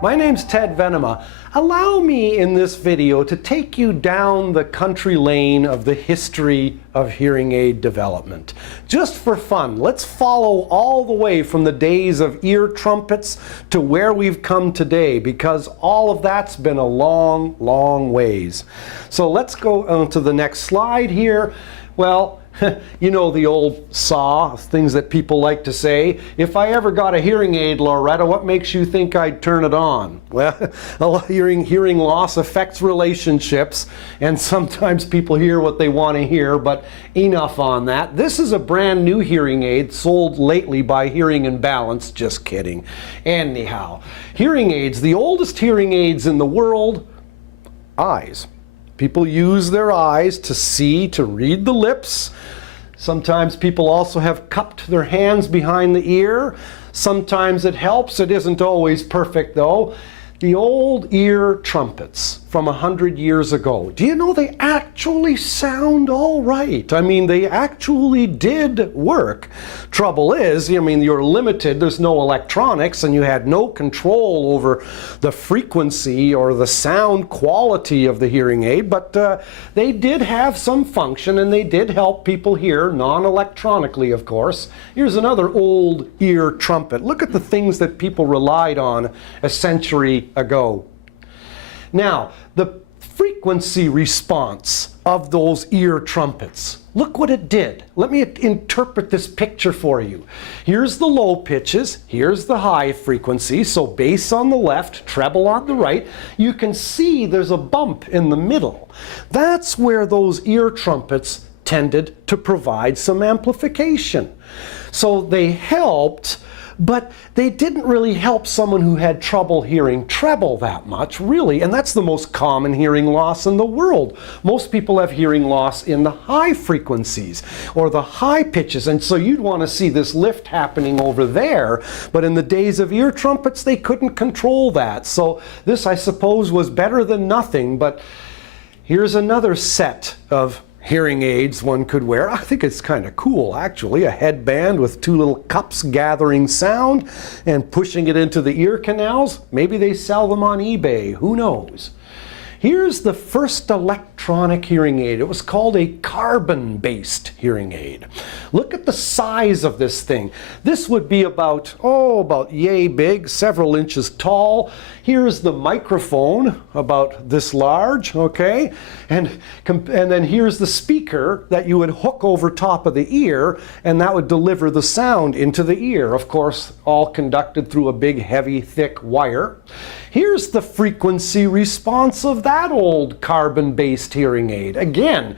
My name's Ted Venema. Allow me in this video to take you down the country lane of the history of hearing aid development. Just for fun, let's follow all the way from the days of ear trumpets to where we've come today, because all of that's been a long, long ways. So let's go on to the next slide here. Well, you know the old saw, things that people like to say. If I ever got a hearing aid, Loretta, what makes you think I'd turn it on? Well, hearing loss affects relationships, and sometimes people hear what they want to hear, but enough on that. This is a brand new hearing aid sold lately by Hearing and Balance. Just kidding. Anyhow, hearing aids, the oldest hearing aids in the world, eyes. People use their eyes to see, to read the lips. Sometimes people also have cupped their hands behind the ear. Sometimes it helps. It isn't always perfect though. The old ear trumpets from 100 years ago, do you know they actually sound all right? I mean, they actually did work. Trouble is, I mean, you're limited, there's no electronics, and you had no control over the frequency or the sound quality of the hearing aid, but they did have some function and they did help people hear, non-electronically of course. Here's another old ear trumpet. Look at the things that people relied on a century ago. Now, the frequency response of those ear trumpets, look what it did. Let me interpret this picture for you. Here's the low pitches, here's the high frequency, so bass on the left, treble on the right. You can see there's a bump in the middle. That's where those ear trumpets tended to provide some amplification. So they helped, but they didn't really help someone who had trouble hearing treble that much, really, and that's the most common hearing loss in the world. Most people have hearing loss in the high frequencies or the high pitches, and so you'd want to see this lift happening over there, but in the days of ear trumpets, they couldn't control that. So this, I suppose, was better than nothing, but here's another set of hearing aids one could wear. I think it's kind of cool, actually. A headband with two little cups gathering sound and pushing it into the ear canals. Maybe they sell them on eBay. Who knows? Here's the first electronic hearing aid. It was called a carbon-based hearing aid. Look at the size of this thing. This would be about yay big, several inches tall. Here's the microphone, about this large, okay? And then here's the speaker that you would hook over top of the ear, and that would deliver the sound into the ear. Of course, all conducted through a big, heavy, thick wire. Here's the frequency response of that old carbon-based hearing aid. Again,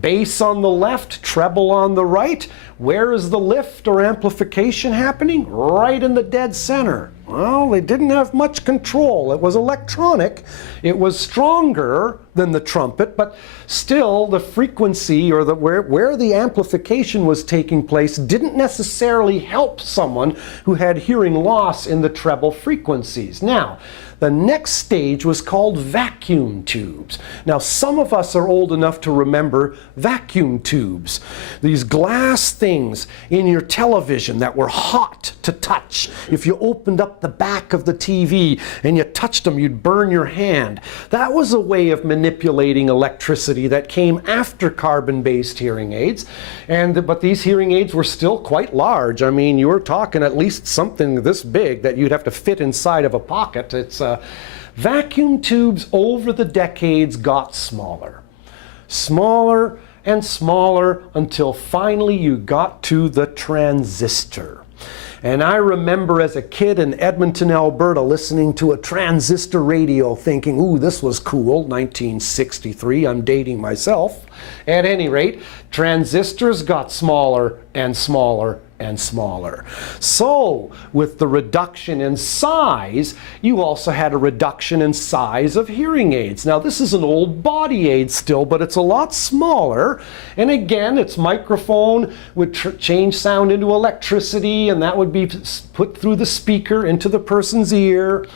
bass on the left, treble on the right. Where is the lift or amplification happening? Right in the dead center. Well, they didn't have much control. It was electronic. It was stronger than the trumpet, but still the frequency or where the amplification was taking place didn't necessarily help someone who had hearing loss in the treble frequencies. Now, the next stage was called vacuum tubes. Now, some of us are old enough to remember vacuum tubes. These glass things in your television that were hot to touch. If you opened up the back of the TV and you touched them, you'd burn your hand. That was a way of manipulating electricity that came after carbon-based hearing aids. But these hearing aids were still quite large. I mean, you were talking at least something this big that you'd have to fit inside of a pocket. Vacuum tubes over the decades got smaller. Smaller and smaller until finally you got to the transistor. And I remember as a kid in Edmonton, Alberta, listening to a transistor radio thinking, ooh, this was cool, 1963, I'm dating myself. At any rate, transistors got smaller and smaller and smaller. So, with the reduction in size, you also had a reduction in size of hearing aids. Now, this is an old body aid still, but it's a lot smaller. And again, its microphone would change sound into electricity, and that would be put through the speaker into the person's ear.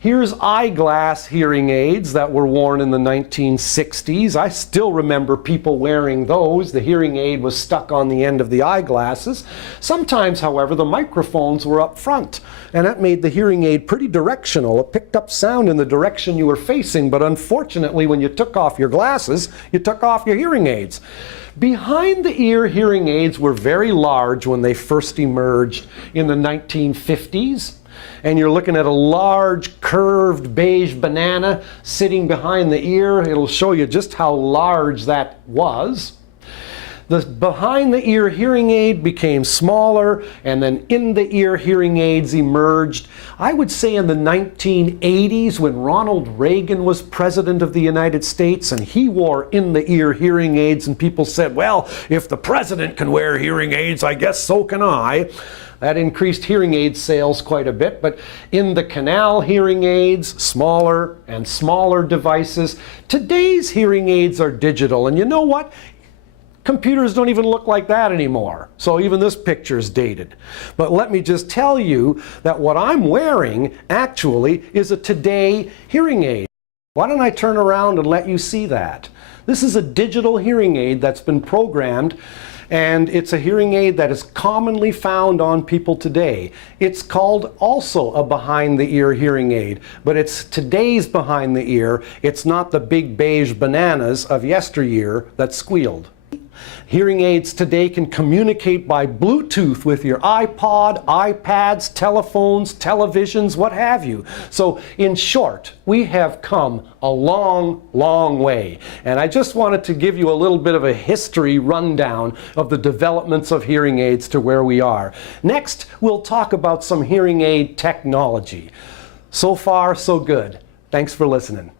Here's eyeglass hearing aids that were worn in the 1960s. I still remember people wearing those. The hearing aid was stuck on the end of the eyeglasses. Sometimes, however, the microphones were up front, and that made the hearing aid pretty directional. It picked up sound in the direction you were facing, but unfortunately, when you took off your glasses, you took off your hearing aids. Behind the ear hearing aids were very large when they first emerged in the 1950s. And you're looking at a large curved beige banana sitting behind the ear. It'll show you just how large that was. The behind the ear hearing aid became smaller, and then in the ear hearing aids emerged, I would say in the 1980s when Ronald Reagan was president of the United States, and he wore in the ear hearing aids, and people said, well, if the president can wear hearing aids, I guess so can I. That increased hearing aid sales quite a bit, but in the canal hearing aids, smaller and smaller devices. Today's hearing aids are digital, and you know what? Computers don't even look like that anymore. So even this picture is dated. But let me just tell you that what I'm wearing actually is a Today hearing aid. Why don't I turn around and let you see that? This is a digital hearing aid that's been programmed, and it's a hearing aid that is commonly found on people today. It's called also a behind-the-ear hearing aid, but it's today's behind the ear. It's not the big beige bananas of yesteryear that squealed. Hearing aids today can communicate by Bluetooth with your iPod, iPads, telephones, televisions, what have you. So in short, we have come a long, long way. And I just wanted to give you a little bit of a history rundown of the developments of hearing aids to where we are. Next, we'll talk about some hearing aid technology. So far, so good. Thanks for listening.